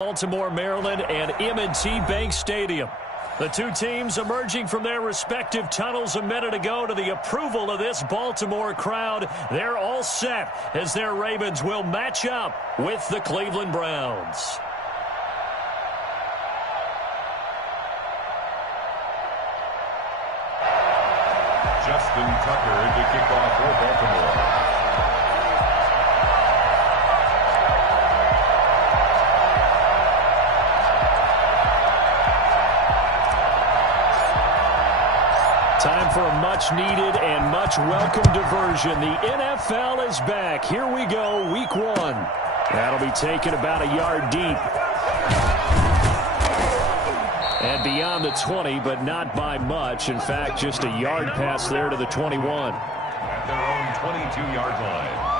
Baltimore, Maryland, and M&T Bank Stadium. The two teams emerging from their respective tunnels a minute ago to the approval of this Baltimore crowd. They're all set as their Ravens will match up with the Cleveland Browns. Justin Tucker to kick off for Baltimore. Time for a much-needed and much-welcome diversion. The NFL is back. Here we go, Week 1. That'll be taken about a yard deep. And beyond the 20, but not by much. In fact, just a yard pass there to the 21. At their own 22-yard line.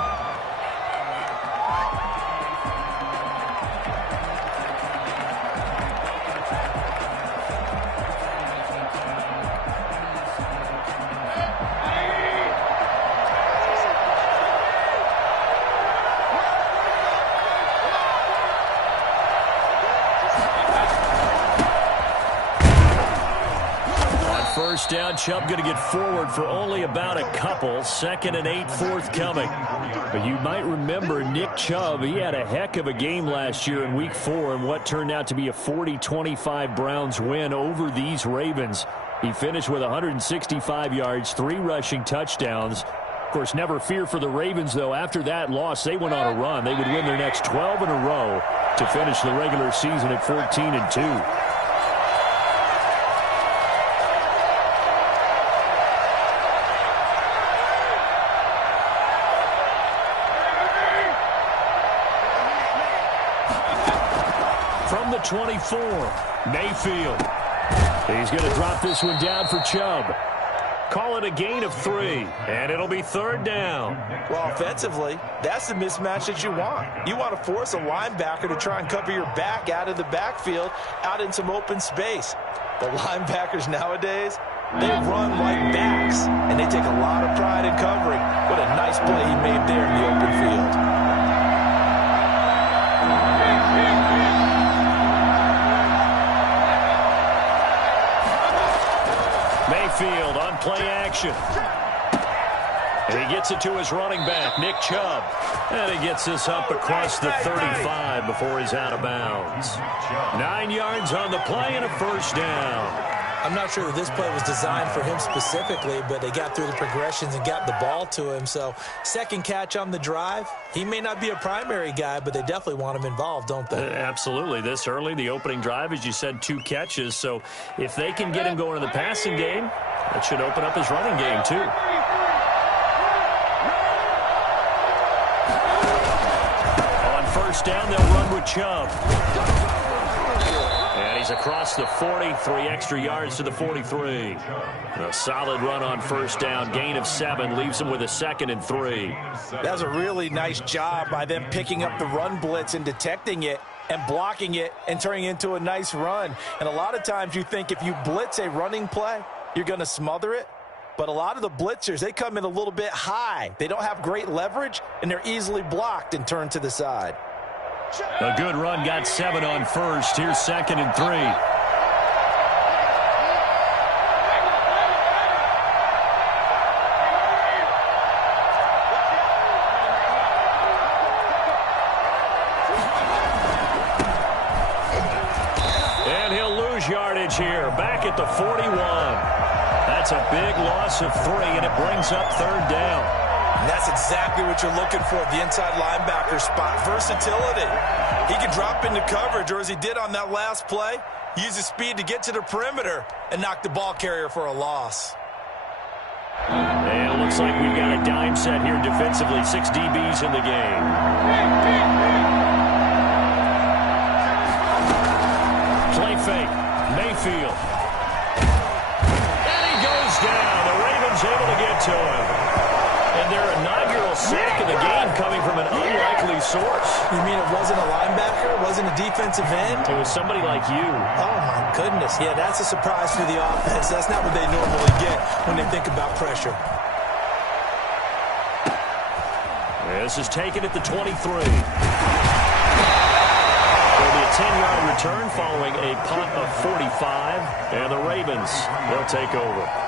First down, Chubb going to get forward for only about a couple. 2nd and 8 forthcoming. But you might remember Nick Chubb, he had a heck of a game last year in Week 4 in what turned out to be a 40-25 Browns win over these Ravens. He finished with 165 yards, 3 rushing touchdowns. Of course, never fear for the Ravens, though. After that loss, they went on a run. They would win their next 12 in a row to finish the regular season at 14-2. From the 24, Mayfield. He's going to drop this one down for Chubb. Call it a gain of 3, and it'll be 3rd down. Well, offensively, that's the mismatch that you want. You want to force a linebacker to try and cover your back out of the backfield, out in some open space. The linebackers nowadays, they run like backs, and they take a lot of pride in covering. What a nice play he made there in the open field. Mayfield on play action. And he gets it to his running back, Nick Chubb. And he gets this up across the 35 before he's out of bounds. 9 yards on the play and a 1st down. I'm not sure that this play was designed for him specifically, but they got through the progressions and got the ball to him. So, second catch on the drive. He may not be a primary guy, but they definitely want him involved, don't they? Absolutely. This early, the opening drive, as you said, 2 catches. So, if they can get him going in the passing game, that should open up his running game, too. On 1st down, they'll run with Chubb. And he's across the 40, 3 extra yards to the 43. A solid run on 1st down, gain of 7, leaves him with a 2nd and 3. That was a really nice job by them picking up the run blitz and detecting it and blocking it and turning it into a nice run. And a lot of times you think if you blitz a running play, you're going to smother it. But a lot of the blitzers, they come in a little bit high. They don't have great leverage, and they're easily blocked and turned to the side. A good run, got 7 on 1st. Here's 2nd and 3. And he'll lose yardage here, back at the 41. That's a big loss of 3, and it brings up 3rd down. And that's exactly what you're looking for, the inside linebacker spot. Versatility. He can drop into coverage, or as he did on that last play, use his speed to get to the perimeter and knock the ball carrier for a loss. And it looks like we've got a dime set here defensively. 6 DBs in the game. Play fake. Mayfield. And he goes down. The Ravens able to get to him. And their inaugural sack of the game coming from an unlikely source. You mean it wasn't a linebacker? It wasn't a defensive end? It was somebody like you. Oh, my goodness. Yeah, that's a surprise for the offense. That's not what they normally get when they think about pressure. This is taken at the 23. There'll be a a 10-yard return following a punt of 45. And the Ravens will take over.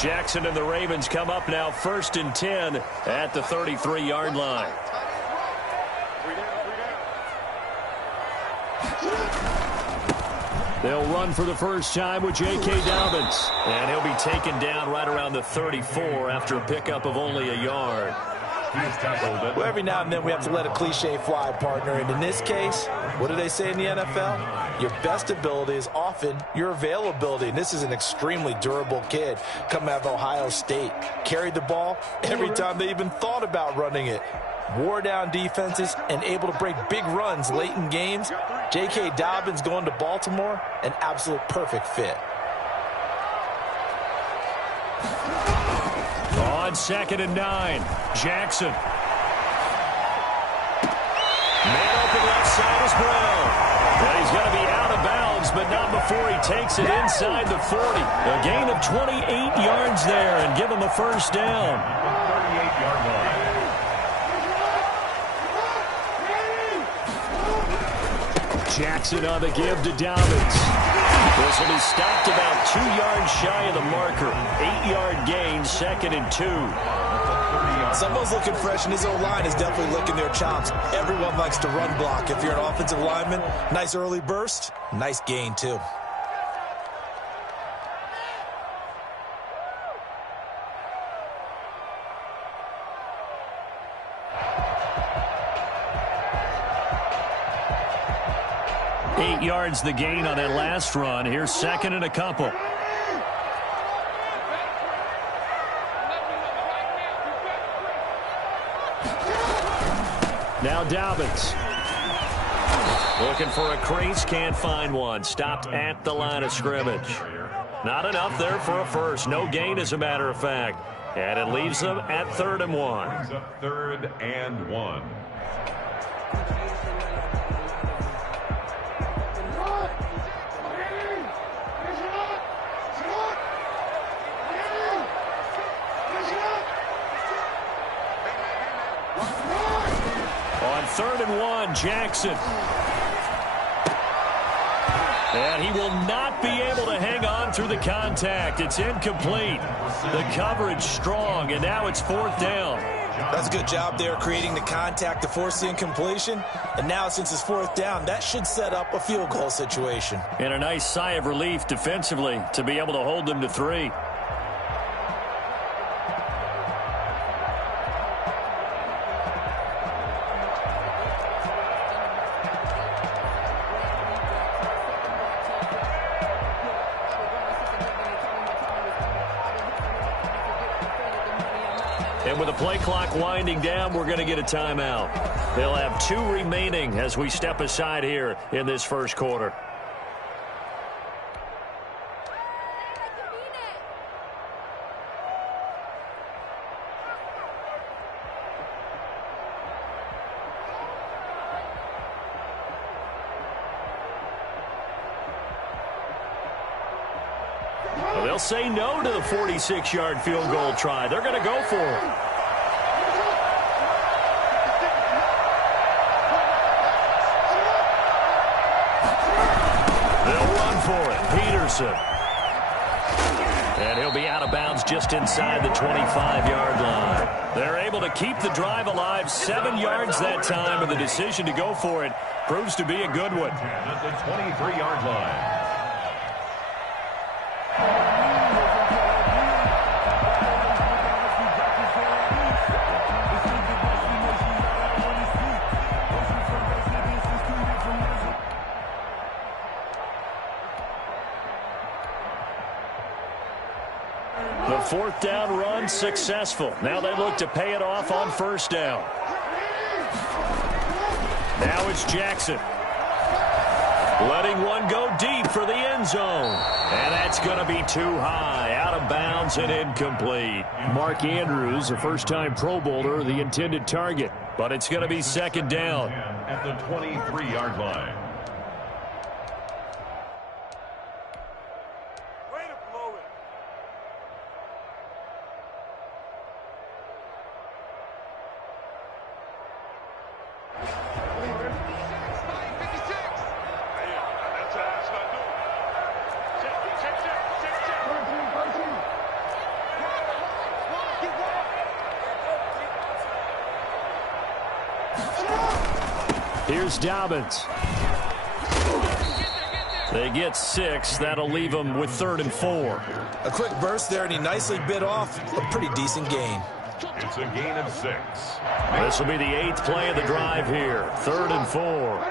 Jackson and the Ravens come up now 1st and 10 at the 33-yard line. They'll run for the first time with J.K. Dobbins. And he'll be taken down right around the 34 after a pickup of only a yard. Well, every now and then we have to let a cliche fly, partner. And in this case, what do they say in the NFL? Your best ability is often your availability. And this is an extremely durable kid coming out of Ohio State. Carried the ball every time they even thought about running it. Wore down defenses and able to break big runs late in games. J.K. Dobbins going to Baltimore, an absolute perfect fit. On 2nd and 9, Jackson. Man open left side is Brown. And he's going to be out of bounds, but not before he takes it inside the 40. A gain of 28 yards there and give him a first down. 38-yard line. Jackson on the give to Dobbins. This will be stopped about 2 yards shy of the marker. 8-yard gain, 2nd and 2. Someone's looking fresh, and his O-line is definitely licking their chops. Everyone likes to run block. If you're an offensive lineman, nice early burst, nice gain too. Eight yards the gain on that last run. Here's 2nd and a couple. Now Dobbins. Looking for a crease, can't find one. Stopped at the line of scrimmage. Not enough there for a first. No gain, as a matter of fact. And it leaves them at 3rd and 1. 3rd and 1. On 3rd and 1, Jackson. And he will not be able to hang on through the contact. It's incomplete. The coverage strong, and now it's 4th down. That's a good job there creating the contact to force the incompletion. And now since it's 4th down, that should set up a field goal situation. And a nice sigh of relief defensively to be able to hold them to 3. And with the play clock winding down, we're going to get a timeout. They'll have 2 remaining as we step aside here in this first quarter. Well, they'll say no to the 46-yard field goal try. They're going to go for it. They'll run for it. Peterson. And he'll be out of bounds just inside the 25-yard line. They're able to keep the drive alive. 7 yards that time, and the decision to go for it proves to be a good one. At the 23-yard line. The 4th down run successful. Now they look to pay it off on 1st down. Now it's Jackson. Letting one go deep for the end zone. And that's going to be too high. Out of bounds and incomplete. Mark Andrews, a first-time Pro Bowler, the intended target. but it's going to be second down. At the 23-yard line. Here's Dobbins. They get 6. That'll leave them with 3rd and 4. A quick burst there, and he nicely bit off a pretty decent gain. It's a gain of 6. This will be the 8th play of the drive here. 3rd and 4.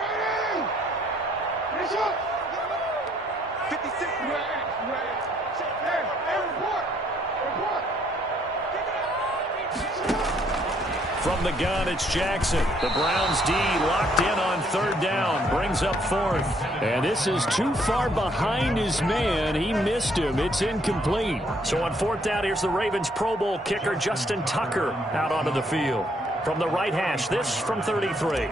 From the gun, it's Jackson. The Browns D locked in on 3rd down. Brings up 4th. And this is too far behind his man. He missed him. It's incomplete. So on 4th down, here's the Ravens Pro Bowl kicker Justin Tucker out onto the field. From the right hash, this from 33.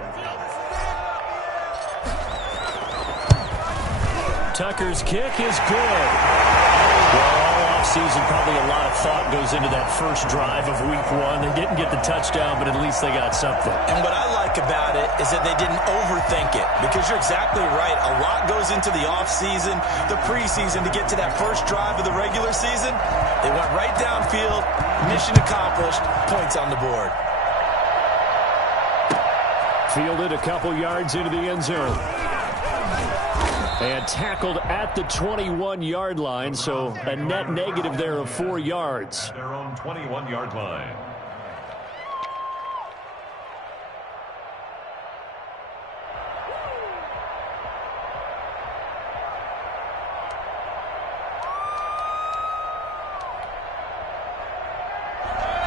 Tucker's kick is good. Well, all offseason, probably a lot of thought goes into that first drive of week 1. They didn't get the touchdown, but at least they got something. And what I like about it is that they didn't overthink it, because you're exactly right. A lot goes into the offseason, the preseason, to get to that first drive of the regular season. They went right downfield, mission accomplished, points on the board. Fielded a couple yards into the end zone. And tackled at the 21-yard line, so a net negative there of 4 yards. Their own 21-yard line.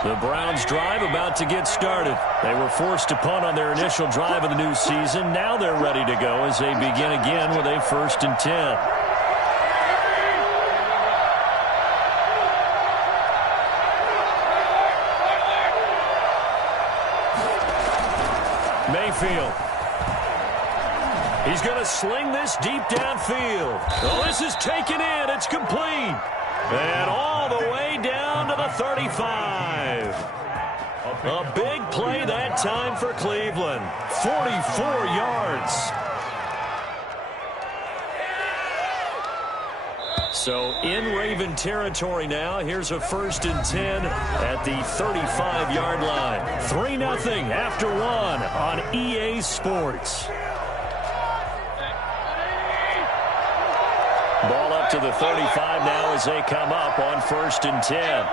The Browns drive about to get started. They were forced to punt on their initial drive of the new season. Now they're ready to go as they begin again with a 1st and 10. Mayfield. He's going to sling this deep downfield. Oh, this is taken in. It's complete. And all the way down to the 35. A big play that time for Cleveland. 44 yards. So in Raven territory now. Here's a 1st and 10 at the 35-yard line. 3-0 after 1 on EA Sports. Ball up to the 35 now as they come up on 1st and 10.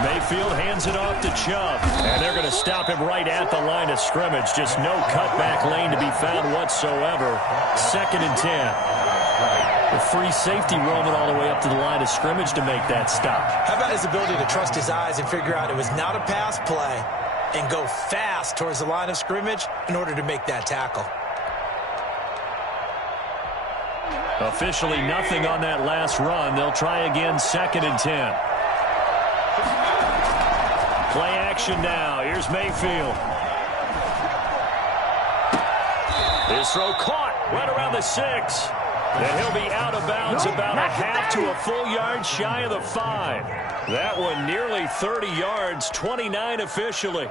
Mayfield hands it off to Chubb. And they're going to stop him right at the line of scrimmage. Just no cutback lane to be found whatsoever. 2nd and 10. The free safety roaming all the way up to the line of scrimmage to make that stop. How about his ability to trust his eyes and figure out it was not a pass play and go fast towards the line of scrimmage in order to make that tackle? Officially nothing on that last run. They'll try again, 2nd and 10. Play action now. Here's Mayfield. His throw caught right around the 6. And he'll be out of bounds about a half to a full yard shy of the 5. That one nearly 30 yards, 29 officially.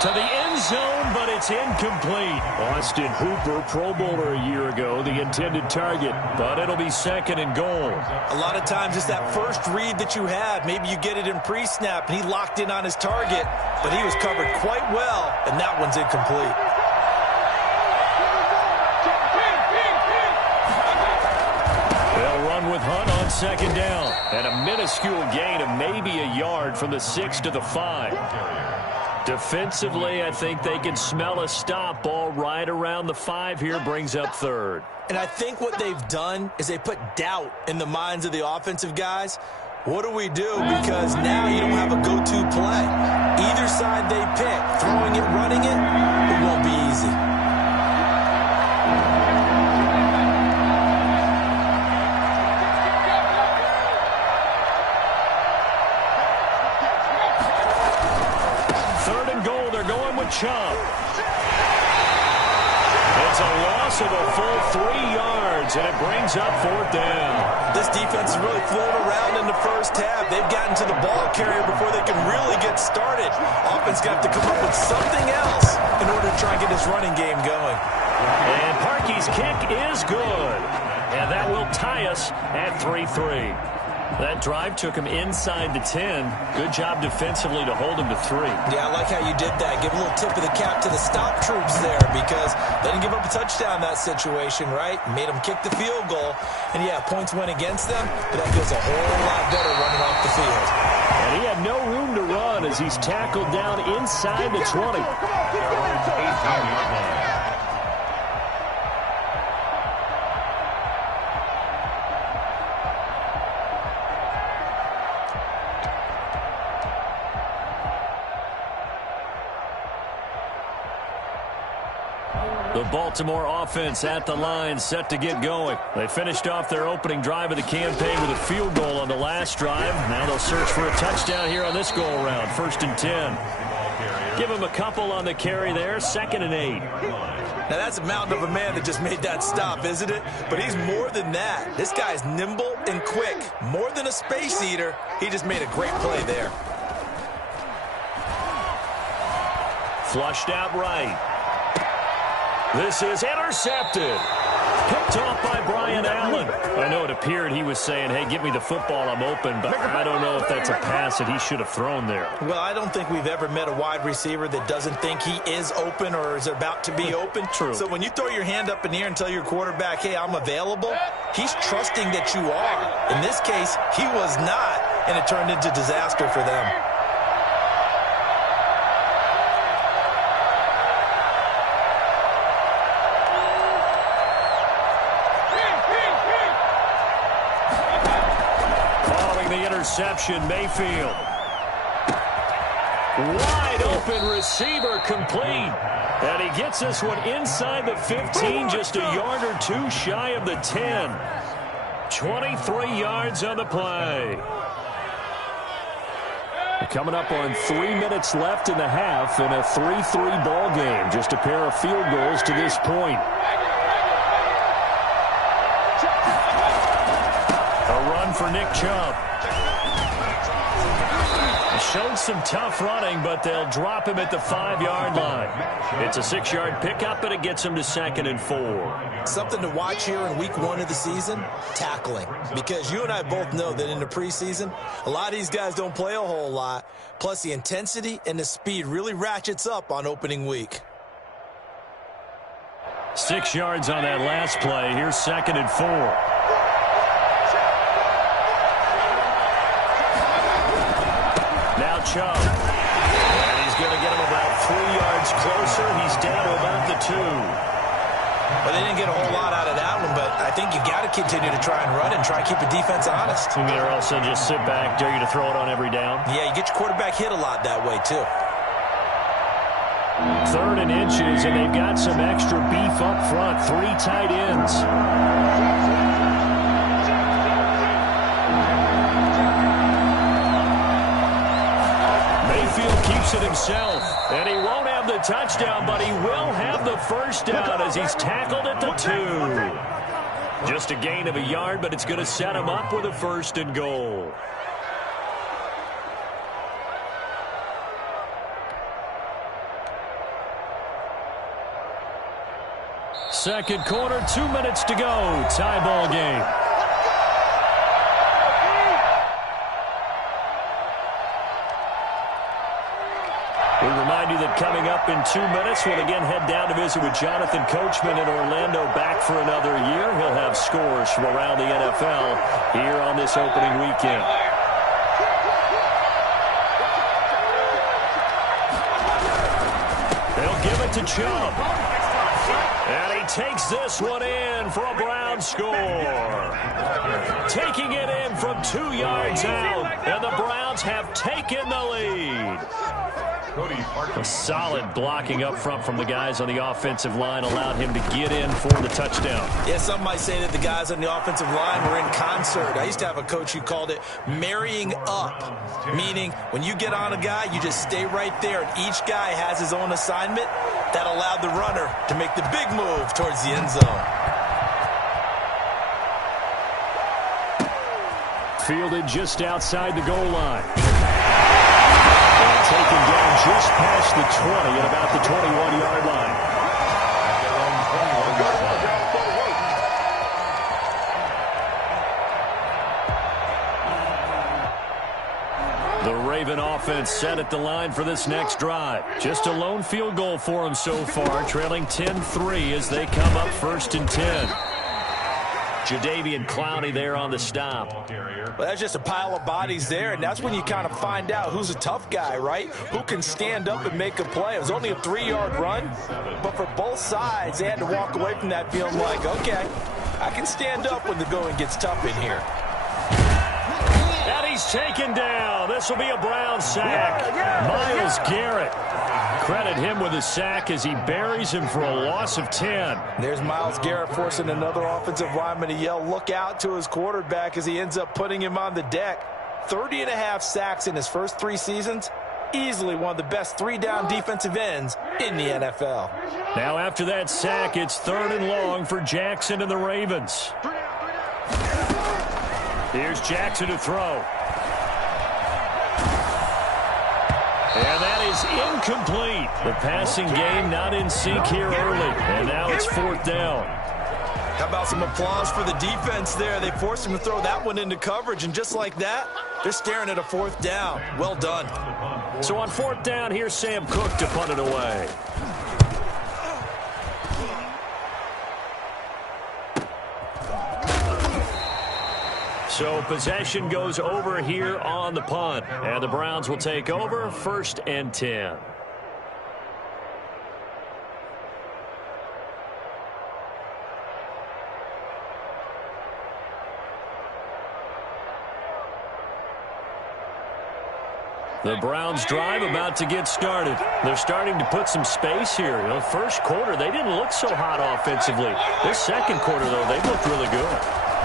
To the end zone, but it's incomplete. Austin Hooper, Pro Bowler a year ago, the intended target, but it'll be 2nd and goal. A lot of times it's that first read that you had. Maybe you get it in pre-snap, and he locked in on his target, but he was covered quite well, and that one's incomplete. They'll run with Hunt on 2nd down, and a minuscule gain of maybe a yard from the 6 to the 5. Defensively, I think they can smell a stop. Ball right around the 5 here, brings up 3rd. And I think what they've done is they put doubt in the minds of the offensive guys. What do we do? Because now you don't have a go-to play. Either side they pick, throwing it, running it won't be easy. Third and goal, they're going with Chubb. It's a loss of a full 3 yards, and it brings up 4th down. This defense is really flown around in the first half. They've gotten to the ball carrier before they can really get started. Offense got to come up with something else in order to try and get this running game going. And Parkey's kick is good. And that will tie us at 3-3. That drive took him inside the 10. Good job defensively to hold him to 3. Yeah, I like how you did that. Give a little tip of the cap to the stop troops there, because they didn't give up a touchdown in that situation, right? Made them kick the field goal. And, yeah, points went against them, but that feels a whole lot better running off the field. And he had no room to run as he's tackled down inside the 20. 18-yard line. The Baltimore offense at the line, set to get going. They finished off their opening drive of the campaign with a field goal on the last drive. Now they'll search for a touchdown here on this go-around. 1st and 10. Give him a couple on the carry there. 2nd and 8. Now, that's a mountain of a man that just made that stop, isn't it? But he's more than that. This guy's nimble and quick. More than a space eater. He just made a great play there. Flushed out right. This is intercepted. Picked off by Brian Allen. I know it appeared he was saying, hey, give me the football, I'm open, but I don't know if that's a pass that he should have thrown there. Well, I don't think we've ever met a wide receiver that doesn't think he is open or is about to be open. True. So when you throw your hand up in the air and tell your quarterback, hey, I'm available, he's trusting that you are. In this case, he was not, and it turned into disaster for them. Interception, Mayfield. Wide open receiver complete. And he gets this one inside the 15, just a yard or two shy of the 10. 23 yards on the play. Coming up on 3 minutes left in the half in a 3-3 ball game. Just a pair of field goals to this point. A run for Nick Chubb. Showed some tough running, but they'll drop him at the 5-yard line. It's a 6-yard pickup, and it gets him to 2nd and 4. Something to watch here in week 1 of the season, tackling. Because you and I both know that in the preseason, a lot of these guys don't play a whole lot. Plus, the intensity and the speed really ratchets up on opening week. 6 yards on that last play. Here's 2nd and 4. Chubb. And he's going to get him about 3 yards closer. He's down to about the 2. Well, they didn't get a whole lot out of that one, but I think you got to continue to try and run and try and keep the defense honest. You mean, or else they'll just sit back, dare you to throw it on every down? Yeah, you get your quarterback hit a lot that way, too. 3rd and inches, and they've got some extra beef up front. 3 tight ends. Mayfield keeps it himself, and he won't have the touchdown, but he will have the first down as he's tackled at the 2. Just a gain of a yard, but it's going to set him up with a 1st and goal. Second quarter, 2 minutes to go. Tie ball game. We remind you that coming up in 2 minutes, we'll again head down to visit with Jonathan Coachman in Orlando, back for another year. He'll have scores from around the NFL here on this opening weekend. They'll give it to Chubb. And he takes this one in for a Brown score. Taking it in from 2 yards out, and the Browns have taken the lead. A solid blocking up front from the guys on the offensive line allowed him to get in for the touchdown. Yeah, some might say that the guys on the offensive line were in concert. I used to have a coach who called it marrying up, meaning when you get on a guy, you just stay right there, and each guy has his own assignment. That allowed the runner to make the big move towards the end zone. Fielded just outside the goal line. And taken down just past the 20 at about the 21-yard line. The Raven offense set at the line for this next drive. Just a lone field goal for them so far, trailing 10-3 as they come up 1st and 10. Jadeveon Clowney there on the stop. Well, that's just a pile of bodies there, and that's when you kind of find out who's a tough guy, right? Who can stand up and make a play. It was only a 3-yard run, but for both sides, they had to walk away from that feeling like, okay, I can stand up when the going gets tough in here. And he's taken down. This will be a Brown sack. Myles Garrett. Credit him with a sack as he buries him for a loss of 10. There's Myles Garrett forcing another offensive lineman to yell, look out, to his quarterback as he ends up putting him on the deck. 30.5 sacks in his first 3 seasons. Easily one of the best 3-down defensive ends in the NFL. Now after that sack, it's 3rd and long for Jackson and the Ravens. Here's Jackson to throw. And that is incomplete. The passing game not in sync here early. And now it's 4th down. How about some applause for the defense there? They forced him to throw that one into coverage, and just like that, they're staring at a 4th down. Well done. So on 4th down, here's Sam Cook to punt it away. So possession goes over here on the punt. And the Browns will take over 1st and 10. The Browns drive about to get started. They're starting to put some space here. You know, first quarter, they didn't look so hot offensively. This second quarter, though, they looked really good.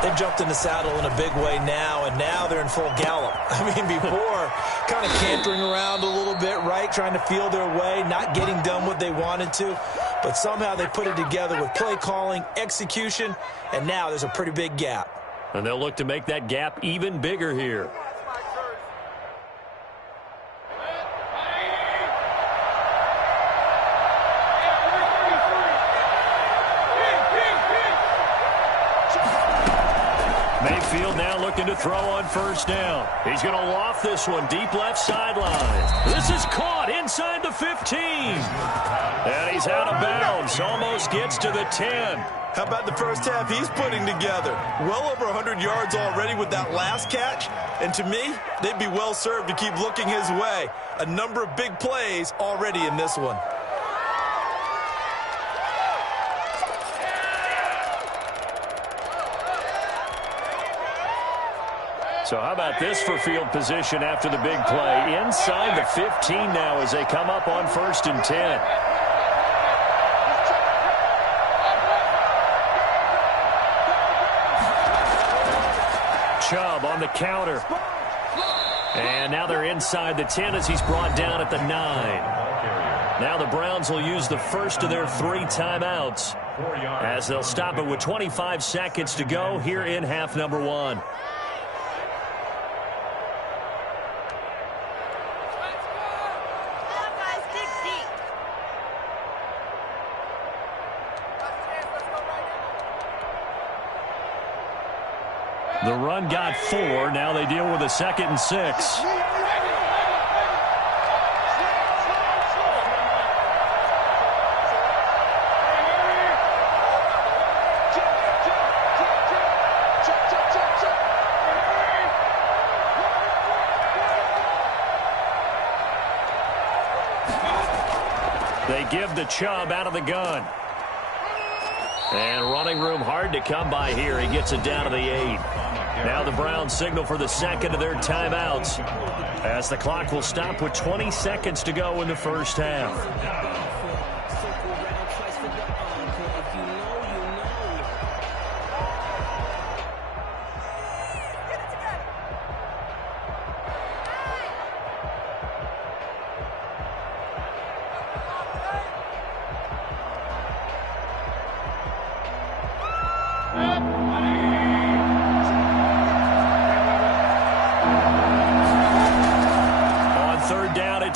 They've jumped in the saddle in a big way now, and now they're in full gallop. I mean, before, kind of cantering around a little bit, right, trying to feel their way, not getting done what they wanted to. But somehow they put it together with play calling, execution, and now there's a pretty big gap. And they'll look to make that gap even bigger here. Mayfield now looking to throw on 1st down. He's going to loft this one deep left sideline. This is caught inside the 15. And he's out of bounds. Almost gets to the 10. How about the first half he's putting together? Well over 100 yards already with that last catch. And to me, they'd be well served to keep looking his way. A number of big plays already in this one. So how about this for field position after the big play? Inside the 15 now as they come up on 1st and 10. Chubb on the counter. And now they're inside the 10 as he's brought down at the 9. Now the Browns will use the first of their 3 timeouts as they'll stop it with 25 seconds to go here in half number 1. The run got 4. Now they deal with a 2nd and 6. They give the Chubb out of the gun. And running room hard to come by here. He gets it down to the 8. Now the Browns signal for the second of their timeouts, as the clock will stop with 20 seconds to go in the first half.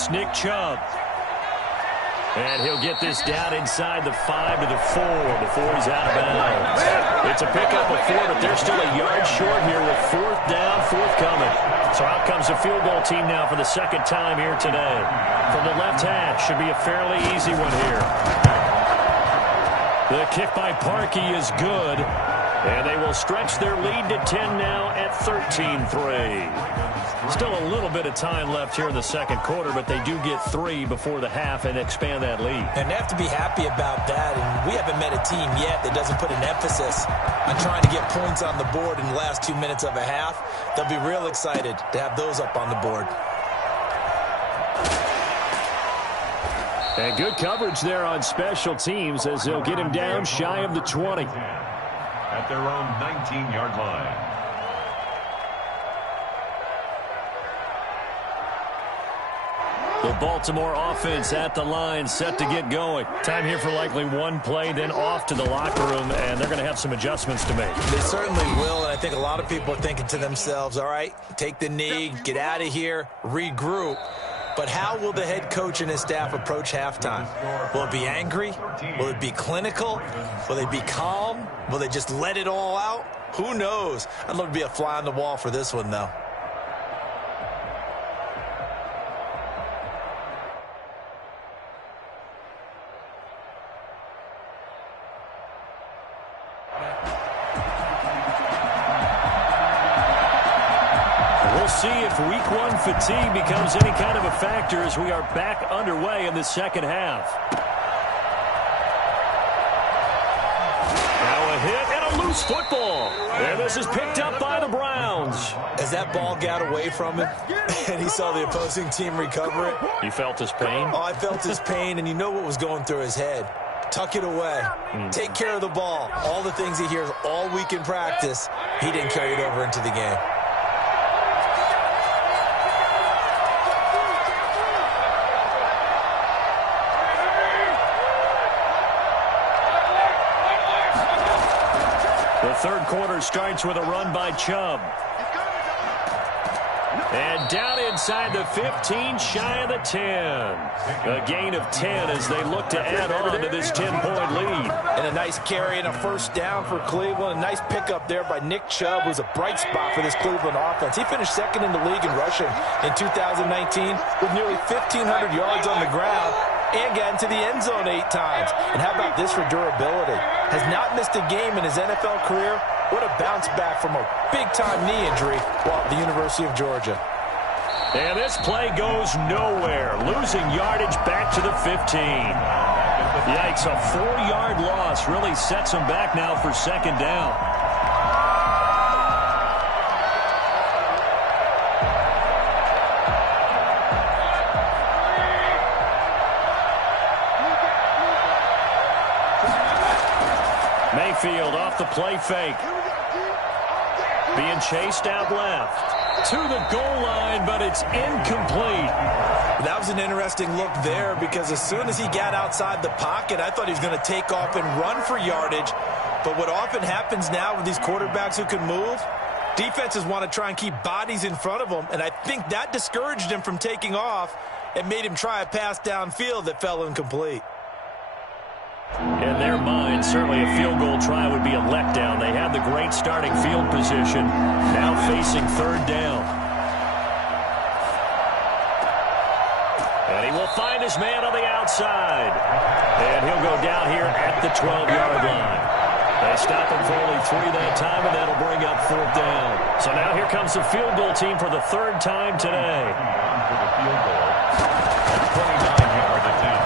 Nick Chubb. And he'll get this down inside the 5 to the 4 before he's out of bounds. It's a pickup of 4, but they're still a yard short here with 4th down, forthcoming. So out comes the field goal team now for the second time here today. From the left hash, should be a fairly easy one here. The kick by Parkey is good. And they will stretch their lead to 10 now at 13-3. Still a little bit of time left here in the second quarter, but they do get 3 before the half and expand that lead. And they have to be happy about that. And we haven't met a team yet that doesn't put an emphasis on trying to get points on the board in the last 2 minutes of a half. They'll be real excited to have those up on the board. And good coverage there on special teams as they'll get him down shy of the 20. At their own 19-yard line. The Baltimore offense at the line, set to get going. Time here for likely one play, then off to the locker room, and they're going to have some adjustments to make. They certainly will, and I think a lot of people are thinking to themselves, all right, take the knee, get out of here, regroup. But how will the head coach and his staff approach halftime? Will it be angry? Will it be clinical? Will they be calm? Will they just let it all out? Who knows? I'd love to be a fly on the wall for this one, though. See if week 1 fatigue becomes any kind of a factor as we are back underway in the second half. Now a hit and a loose football. And this is picked up by the Browns. As that ball got away from him and he saw the opposing team recover it. You felt his pain? Oh, I felt his pain, and you know what was going through his head. Tuck it away. Take care of the ball. All the things he hears all week in practice, he didn't carry it over into the game. The third quarter starts with a run by Chubb. And down inside the 15, shy of the 10. A gain of 10 as they look to add on to this 10-point lead. And a nice carry and a first down for Cleveland. A nice pickup there by Nick Chubb, who's a bright spot for this Cleveland offense. He finished second in the league in rushing in 2019 with nearly 1,500 yards on the ground and got into the end zone 8 times. And how about this for durability? Has not missed a game in his NFL career. What a bounce back from a big-time knee injury while at the University of Georgia. And this play goes nowhere, losing yardage back to the 15. Yikes, a 4-yard loss really sets him back now for second down. Mayfield off the play fake. Being chased out left. To the goal line, but it's incomplete. That was an interesting look there because as soon as he got outside the pocket, I thought he was going to take off and run for yardage. But what often happens now with these quarterbacks who can move, defenses want to try and keep bodies in front of them, and I think that discouraged him from taking off and made him try a pass downfield that fell incomplete. In their mind, certainly a field goal try would be a letdown. They had the great starting field position, now facing third down. And he will find his man on the outside. And he'll go down here at the 12-yard line. They stop him for only 3 that time, and that'll bring up fourth down. So now here comes the field goal team for the third time today. For the field goal, 29-yard attempt.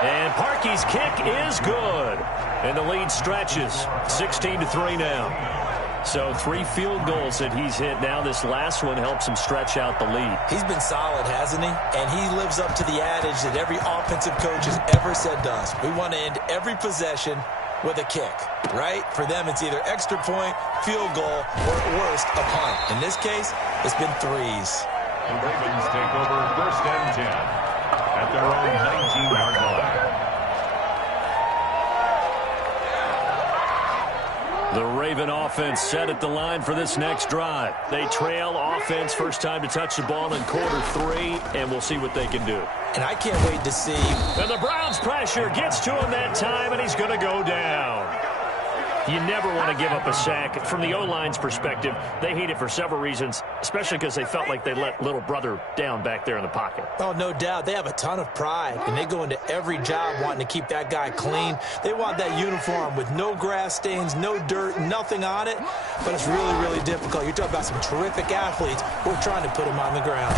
And Parkey's kick is good. And the lead stretches 16-3 now. So 3 field goals that he's hit now. This last one helps him stretch out the lead. He's been solid, hasn't he? And he lives up to the adage that every offensive coach has ever said to us. We want to end every possession with a kick, right? For them, it's either extra point, field goal, or at worst, a punt. In this case, it's been 3s. The Ravens take over 1st and 10 at their own 19-yard line. The Raven offense set at the line for this next drive. They trail offense, first time to touch the ball in quarter 3, and we'll see what they can do. And I can't wait to see. And the Browns pressure gets to him that time, and he's going to go down. You never want to give up a sack. From the O-line's perspective, they hate it for several reasons, especially because they felt like they let little brother down back there in the pocket. Oh, no doubt. They have a ton of pride, and they go into every job wanting to keep that guy clean. They want that uniform with no grass stains, no dirt, nothing on it, but it's really, really difficult. You're talking about some terrific athletes who are trying to put him on the ground.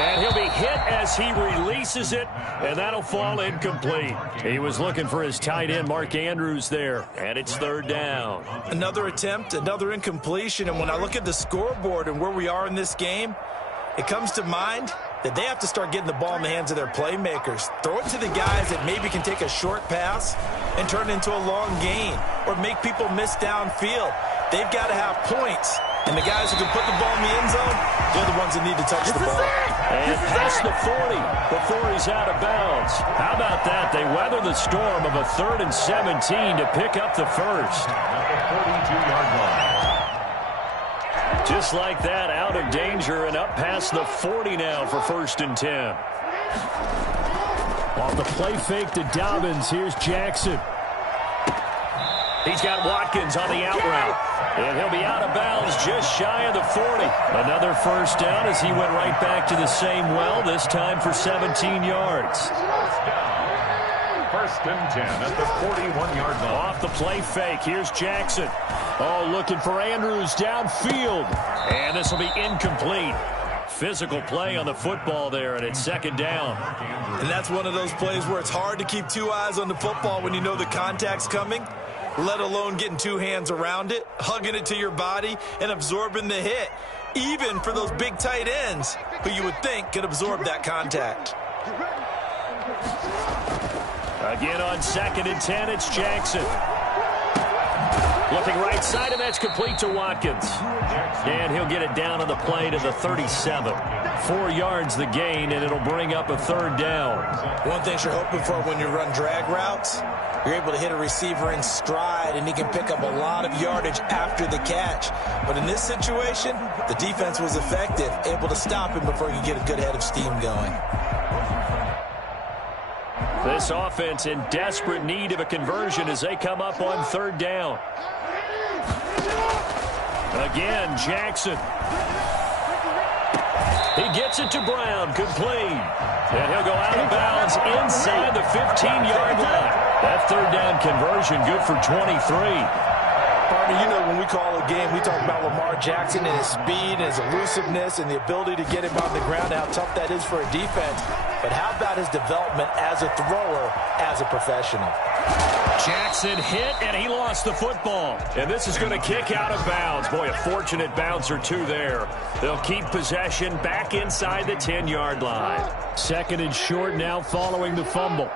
And he'll be hit as he releases it, and that'll fall incomplete. He was looking for his tight end, Mark Andrews, there, and it's 3rd down. Another attempt, another incompletion, and when I look at the scoreboard and where we are in this game, it comes to mind that they have to start getting the ball in the hands of their playmakers. Throw it to the guys that maybe can take a short pass and turn it into a long gain or make people miss downfield. They've got to have points. And the guys who can put the ball in the end zone, they're the ones that need to touch the ball. And past the 40 before he's out of bounds. How about that? They weather the storm of a 3rd and 17 to pick up the first. At the 42-yard line. Just like that, out of danger and up past the 40 now for 1st and 10. Off the play fake to Dobbins, here's Jackson. He's got Watkins on the out route. And he'll be out of bounds just shy of the 40. Another first down as he went right back to the same well, this time for 17 yards. 1st and 10 at the 41-yard line. Off the play fake, here's Jackson. Oh, looking for Andrews downfield. And this will be incomplete. Physical play on the football there, and it's 2nd down. And that's one of those plays where it's hard to keep 2 eyes on the football when you know the contact's coming, let alone getting 2 hands around it, hugging it to your body, and absorbing the hit, even for those big tight ends who you would think could absorb that contact. Again on 2nd and 10, it's Jackson. Looking right side, and that's complete to Watkins. And he'll get it down on the play to the 37. 4 yards the gain, and it'll bring up a 3rd down. One thing you're hoping for when you run drag routes, you're able to hit a receiver in stride, and he can pick up a lot of yardage after the catch. But in this situation, the defense was effective, able to stop him before he could get a good head of steam going. This offense in desperate need of a conversion as they come up on 3rd down. Again, Jackson. He gets it to Brown, complete. And he'll go out of bounds inside the 15-yard line. That 3rd down conversion good for 23. Partner, you know when we call a game, we talk about Lamar Jackson and his speed and his elusiveness and the ability to get him on the ground, how tough that is for a defense. But how about his development as a thrower, as a professional? Jackson hit, and he lost the football. And this is going to kick out of bounds. Boy, a fortunate bounce or 2 there. They'll keep possession back inside the 10-yard line. 2nd and short now following the fumble.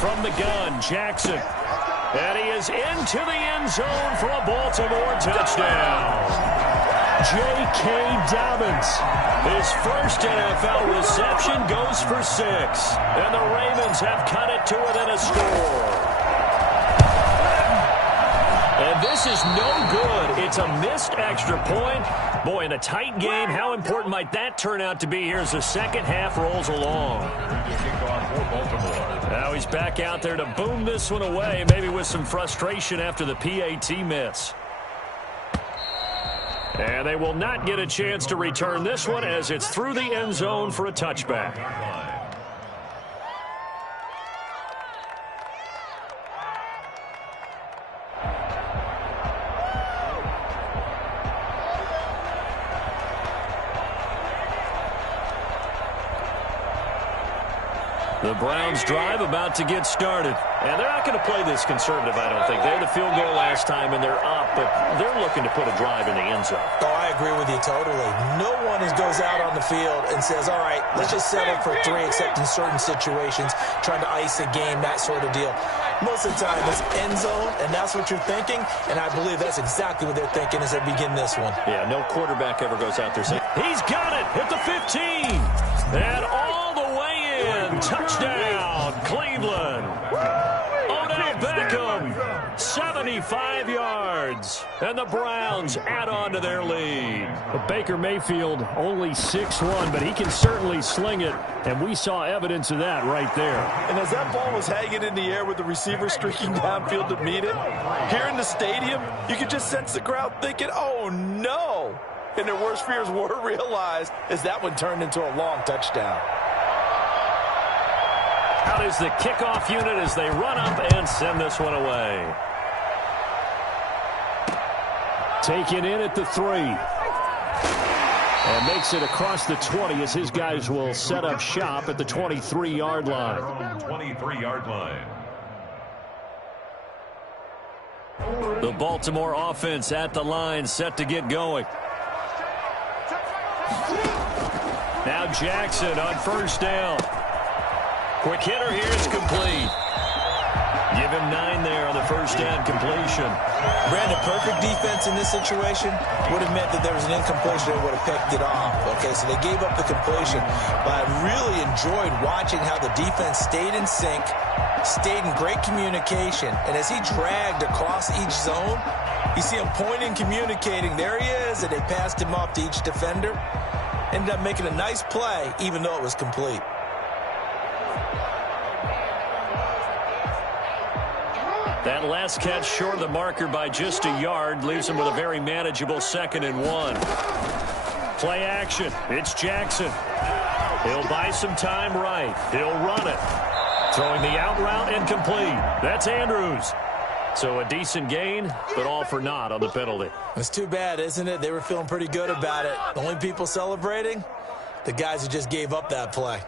From the gun, Jackson. And he is into the end zone for a Baltimore touchdown. J.K. Dobbins. His first NFL reception goes for 6. And the Ravens have cut it to within a score. And this is no good. It's a missed extra point. Boy, in a tight game, how important might that turn out to be here as the second half rolls along? Now he's back out there to boom this one away, maybe with some frustration after the PAT miss. And they will not get a chance to return this one as it's through the end zone for a touchback. The Browns drive about to get started. And they're not going to play this conservative, I don't think. They had the field goal last time, and they're up, but they're looking to put a drive in the end zone. Oh, I agree with you totally. No one goes out on the field and says, all right, let's just settle for 3, except in certain situations, trying to ice a game, that sort of deal. Most of the time, it's end zone, and that's what you're thinking, and I believe that's exactly what they're thinking as they begin this one. Yeah, no quarterback ever goes out there saying, he's got it at the 15, and all the way in. Touchdown, Cleveland. Odell Beckham, 75 yards, and the Browns add on to their lead. But Baker Mayfield only 6'1", but he can certainly sling it, and we saw evidence of that right there. And as that ball was hanging in the air with the receiver streaking downfield to meet it, here in the stadium, you could just sense the crowd thinking, oh, no. And their worst fears were realized as that one turned into a long touchdown. Out is the kickoff unit as they run up and send this one away. Taken in at the 3. And makes it across the 20 as his guys will set up shop at the 23-yard line. 23-yard line. The Baltimore offense at the line, set to get going. Now Jackson on first down. Quick hitter here, it's complete. Give him 9 there on the first down completion. Brandon, perfect defense in this situation would have meant that there was an incompletion. They would have picked it off. Okay, so they gave up the completion. But I really enjoyed watching how the defense stayed in sync, stayed in great communication. And as he dragged across each zone, you see him pointing, communicating. There he is, and they passed him off to each defender. Ended up making a nice play, even though it was complete. That last catch short of the marker by just a yard leaves him with a very manageable 2nd and 1. Play action. It's Jackson. He'll buy some time right. He'll run it. Throwing the out route incomplete. That's Andrews. So a decent gain, but all for naught on the penalty. It's too bad, isn't it? They were feeling pretty good about it. The only people celebrating, the guys who just gave up that play.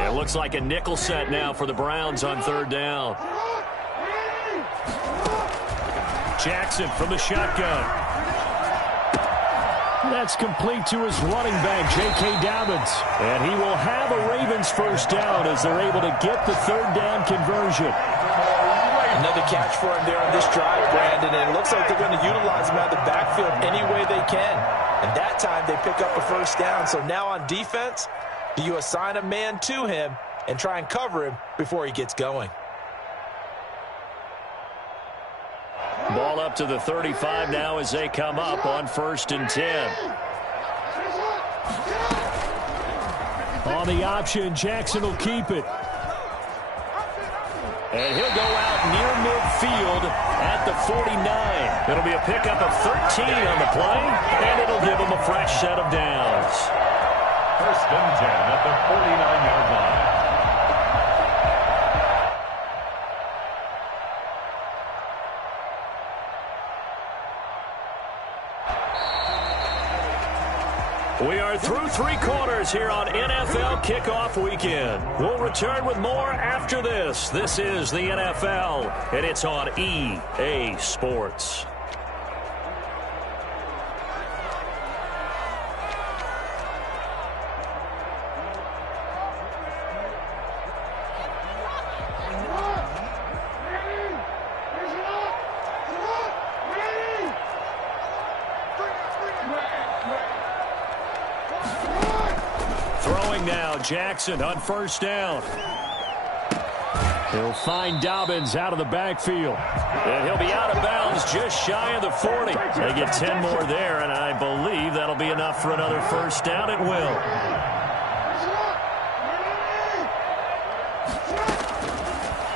It looks like a nickel set now for the Browns on 3rd down. Jackson from the shotgun. That's complete to his running back, J.K. Dobbins. And he will have a Ravens first down as they're able to get the 3rd down conversion. Another catch for him there on this drive, Brandon, and it looks like they're going to utilize him out of the backfield any way they can. And that time they pick up a first down. So now on defense, do you assign a man to him and try and cover him before he gets going? Ball up to the 35 now as they come up on 1st and 10. On the option, Jackson will keep it. And he'll go out near midfield at the 49. It'll be a pickup of 13 on the play, and it'll give him a fresh set of downs. 1st and 10 at the 49-yard line. We are through 3 quarters here on NFL Kickoff Weekend. We'll return with more after this. This is the NFL, and it's on EA Sports. Jackson on first down. He'll find Dobbins out of the backfield. And he'll be out of bounds just shy of the 40. They get 10 more there, and I believe that'll be enough for another first down. It will.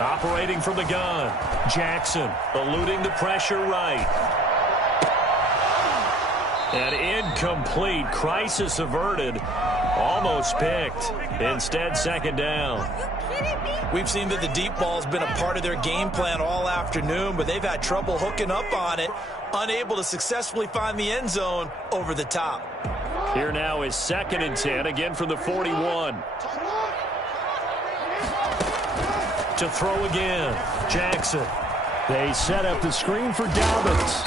Operating from the gun. Jackson eluding the pressure right. And incomplete. Crisis averted. Almost picked. Instead, second down. We've seen that the deep ball's been a part of their game plan all afternoon, but they've had trouble hooking up on it, unable to successfully find the end zone over the top. Here now is 2nd and 10, again from the 41. To throw again, Jackson. They set up the screen for Dobbins.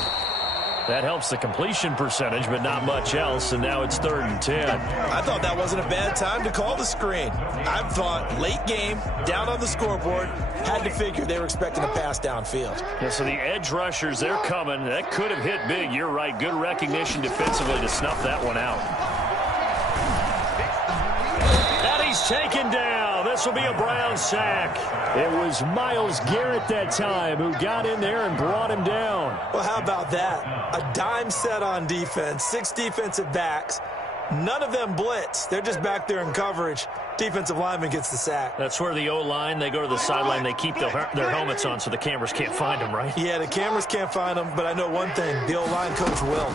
That helps the completion percentage, but not much else, and now it's 3rd and 10. I thought that wasn't a bad time to call the screen. I thought late game, down on the scoreboard, had to figure they were expecting a pass downfield. Yeah, so the edge rushers, they're coming. That could have hit big. You're right. Good recognition defensively to snuff that one out. And he's taken down. This will be a Brown sack. It was Myles Garrett that time who got in there and brought him down. Well, how about that? A dime set on defense, 6 defensive backs. None of them blitz. They're just back there in coverage. Defensive lineman gets the sack. That's where the O-line, they go to the sideline, they keep their helmets on so the cameras can't find them, right? Yeah, the cameras can't find them, but I know one thing. The O-line coach will.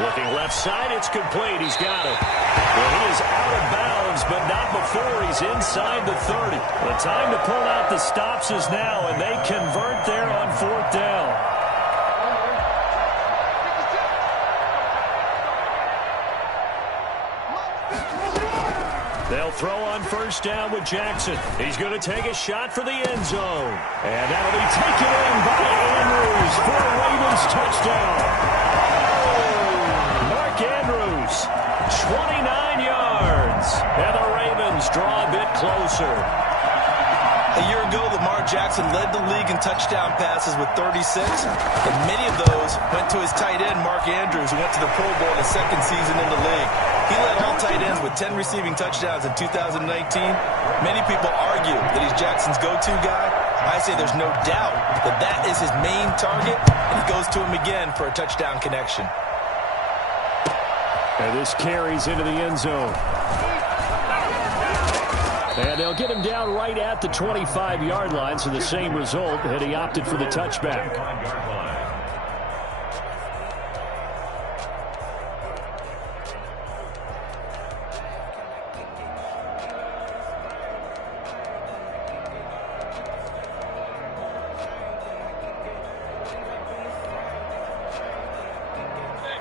Looking left side, it's complete. He's got it. Well, he is out of bounds, but not before he's inside the 30. The time to pull out the stops is now, and they convert there on 4th down. They'll throw on 1st down with Jackson. He's going to take a shot for the end zone. And that'll be taken in by Andrews for a Ravens touchdown. Andrews, 29 yards, and the Ravens draw a bit closer. A year ago, Lamar Jackson led the league in touchdown passes with 36, and many of those went to his tight end, Mark Andrews, who went to the Pro Bowl in his 2nd season in the league. He led all tight ends with 10 receiving touchdowns in 2019. Many people argue that he's Jackson's go-to guy. I say there's no doubt that that is his main target, and he goes to him again for a touchdown connection. And this carries into the end zone. And they'll get him down right at the 25-yard line, so the same result, and he opted for the touchback.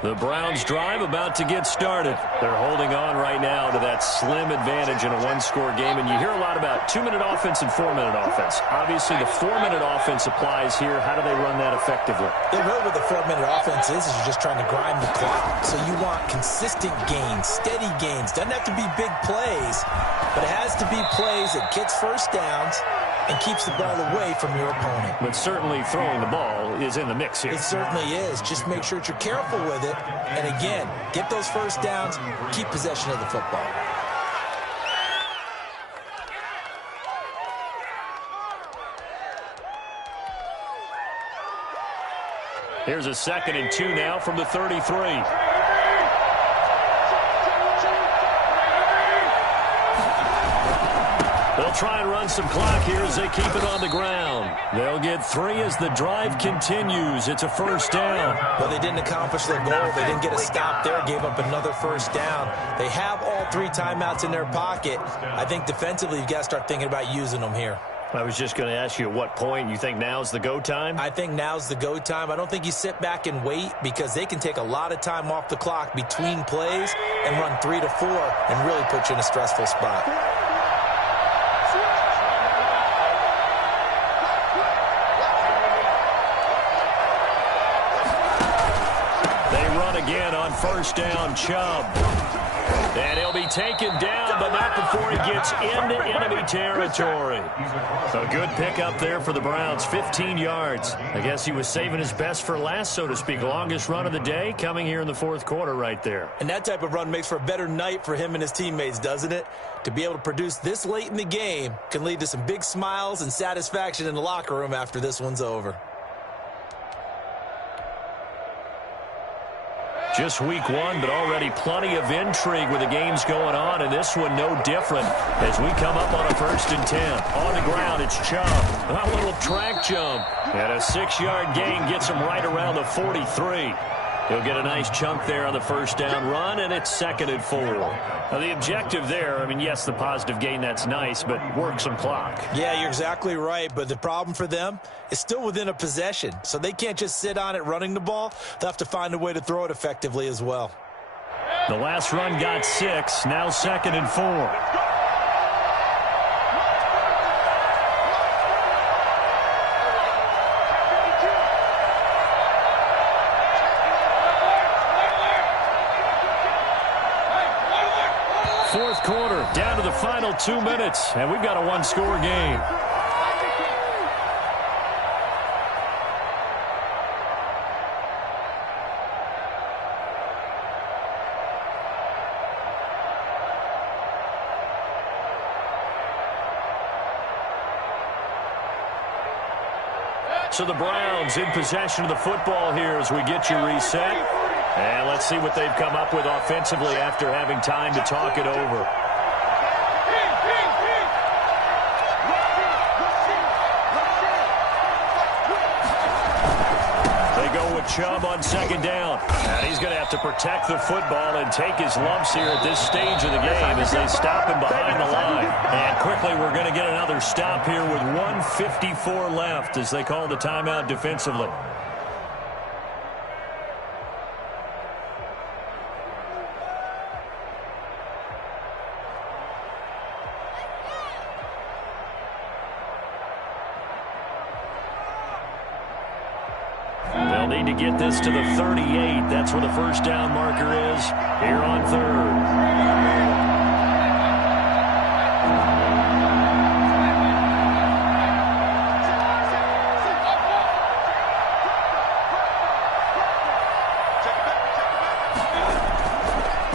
The Browns drive about to get started. They're holding on right now to that slim advantage in a one-score game, and you hear a lot about 2-minute offense and 4-minute offense. Obviously, the 4-minute offense applies here. How do they run that effectively? Yeah, really what the 4-minute offense is you're just trying to grind the clock. So you want consistent gains, steady gains. Doesn't have to be big plays, but it has to be plays that gets first downs and keeps the ball away from your opponent. But certainly throwing the ball is in the mix here. It certainly is. Just make sure that you're careful with it. And again, get those first downs, keep possession of the football. Here's a 2nd and 2 now from the 33. They'll try and run some clock here as they keep it on the ground. They'll get 3 as the drive continues. It's a 1st down. Well, they didn't accomplish their goal. They didn't get a stop there, gave up another 1st down. They have all 3 timeouts in their pocket. I think defensively you've got to start thinking about using them here. I was just going to ask you at what point you think now's the go time? I think now's the go time. I don't think you sit back and wait because they can take a lot of time off the clock between plays and run 3 to 4 and really put you in a stressful spot. Again on 1st down, Chubb. And he'll be taken down, but not before he gets into enemy territory. A good pickup there for the Browns, 15 yards. I guess he was saving his best for last, so to speak. Longest run of the day coming here in the 4th quarter right there. And that type of run makes for a better night for him and his teammates, doesn't it? To be able to produce this late in the game can lead to some big smiles and satisfaction in the locker room after this one's over. Just week 1, but already plenty of intrigue with the games going on, and this one no different as we come up on a 1st and 10. On the ground, it's Chubb. A little track jump, and a 6-yard gain gets him right around the 43. He'll get a nice chunk there on the first down run, and it's 2nd and 4. Now, the objective there, I mean, yes, the positive gain, that's nice, but work some clock. Yeah, you're exactly right, but the problem for them is still within a possession, so they can't just sit on it running the ball. They'll have to find a way to throw it effectively as well. The last run got 6, now 2nd and 4. Fourth quarter, down to the final 2 minutes, and we've got a one-score game. So the Browns in possession of the football here as we get you reset. And let's see what they've come up with offensively after having time to talk it over. They go with Chubb on 2nd down. And he's going to have to protect the football and take his lumps here at this stage of the game as they stop him behind the line. And quickly we're going to get another stop here with 1:54 left as they call the timeout defensively. They'll need to get this to the 38. That's where the first down marker is here on 3rd.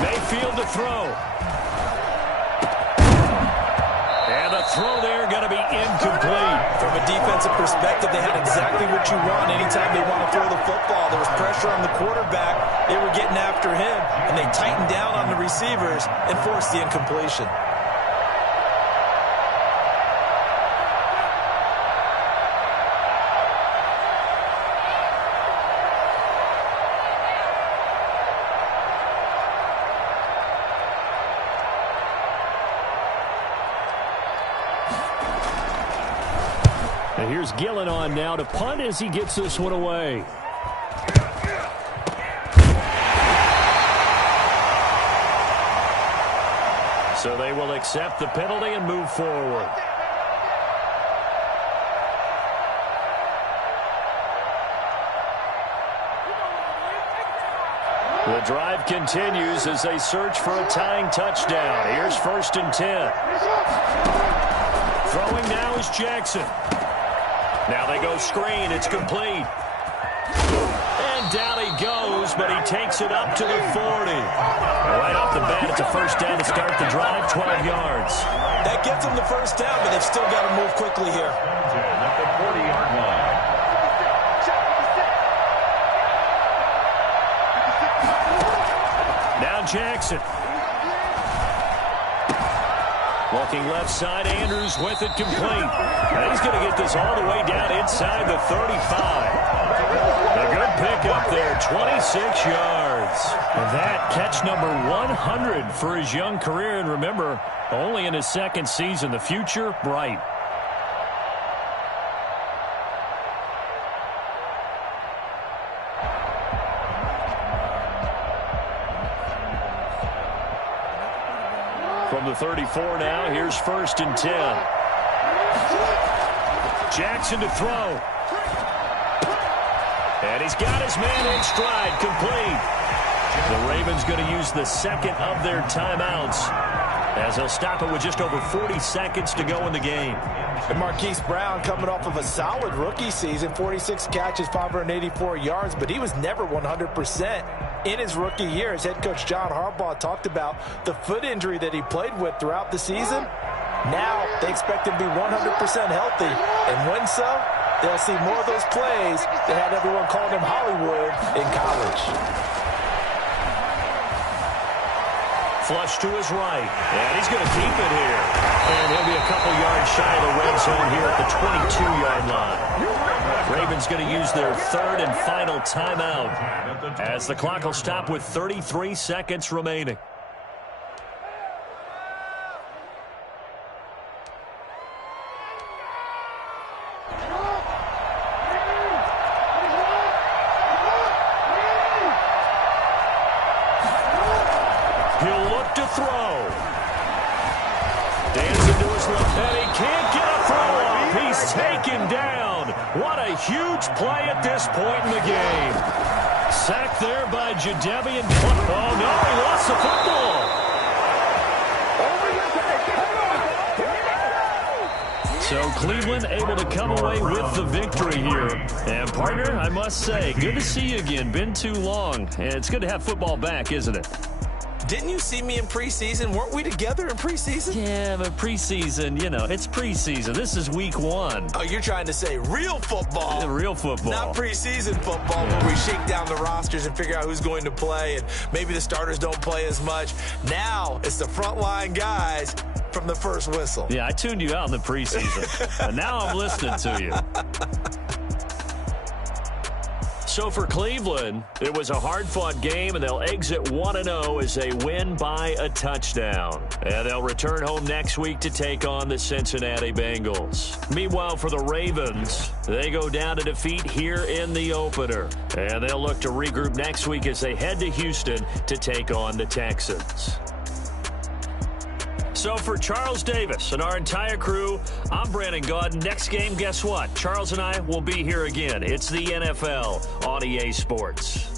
Mayfield to throw. And the throw there going to be incomplete. From a defensive perspective, they had exactly what you want anytime they want to throw the football. There was pressure on the quarterback. They were getting after him, and they tightened down on the receivers and forced the incompletion. And here's Gillen on now to punt as he gets this one away. So they will accept the penalty and move forward. The drive continues as they search for a tying touchdown. Here's 1st and 10. Throwing now is Jackson. Now they go screen. It's complete. And down he goes, but he takes it up to the 40. Right off the bat, it's a first down to start the drive, 12 yards. That gets them the first down, but they've still got to move quickly here. At the 40-yard line. Now Jackson. Looking left side, Andrews with it complete. And he's going to get this all the way down inside the 35. A good pickup there, 26 yards. And that catch number 100 for his young career. And remember, only in his 2nd season. The future, bright. From the 34 now, here's 1st and 10. Jackson to throw. And he's got his man in stride, complete. The Ravens going to use the 2nd of their timeouts as they'll stop it with just over 40 seconds to go in the game. And Marquise Brown coming off of a solid rookie season, 46 catches, 584 yards, but he was never 100% in his rookie year. As head coach John Harbaugh talked about the foot injury that he played with throughout the season. Now they expect him to be 100% healthy, and when so, they'll see more of those plays that had everyone calling him Hollywood in college. Flush to his right. And he's going to keep it here. And he'll be a couple yards shy of the red zone here at the 22-yard line. Ravens going to use their third and final timeout as the clock will stop with 33 seconds remaining. He'll look to throw. Dancing to his left, and he can't get a throw off. He's taken down. What a huge play at this point in the game. Sacked there by Jadeveon Clowney. Oh, no, he lost the football. So Cleveland able to come away with the victory here. And, partner, I must say, good to see you again. Been too long. And it's good to have football back, isn't it? Didn't you see me in preseason? Weren't we together in preseason? Yeah, but preseason, you know, it's preseason. This is week 1. Oh, you're trying to say real football. Yeah, real football. Not preseason football, where we shake down the rosters and figure out who's going to play, and maybe the starters don't play as much. Now it's the frontline guys from the first whistle. Yeah, I tuned you out in the preseason, and now I'm listening to you. So for Cleveland, it was a hard-fought game, and they'll exit 1-0 as they win by a touchdown. And they'll return home next week to take on the Cincinnati Bengals. Meanwhile, for the Ravens, they go down to defeat here in the opener. And they'll look to regroup next week as they head to Houston to take on the Texans. So for Charles Davis and our entire crew, I'm Brandon Gaudin. Next game, guess what? Charles and I will be here again. It's the NFL on EA Sports.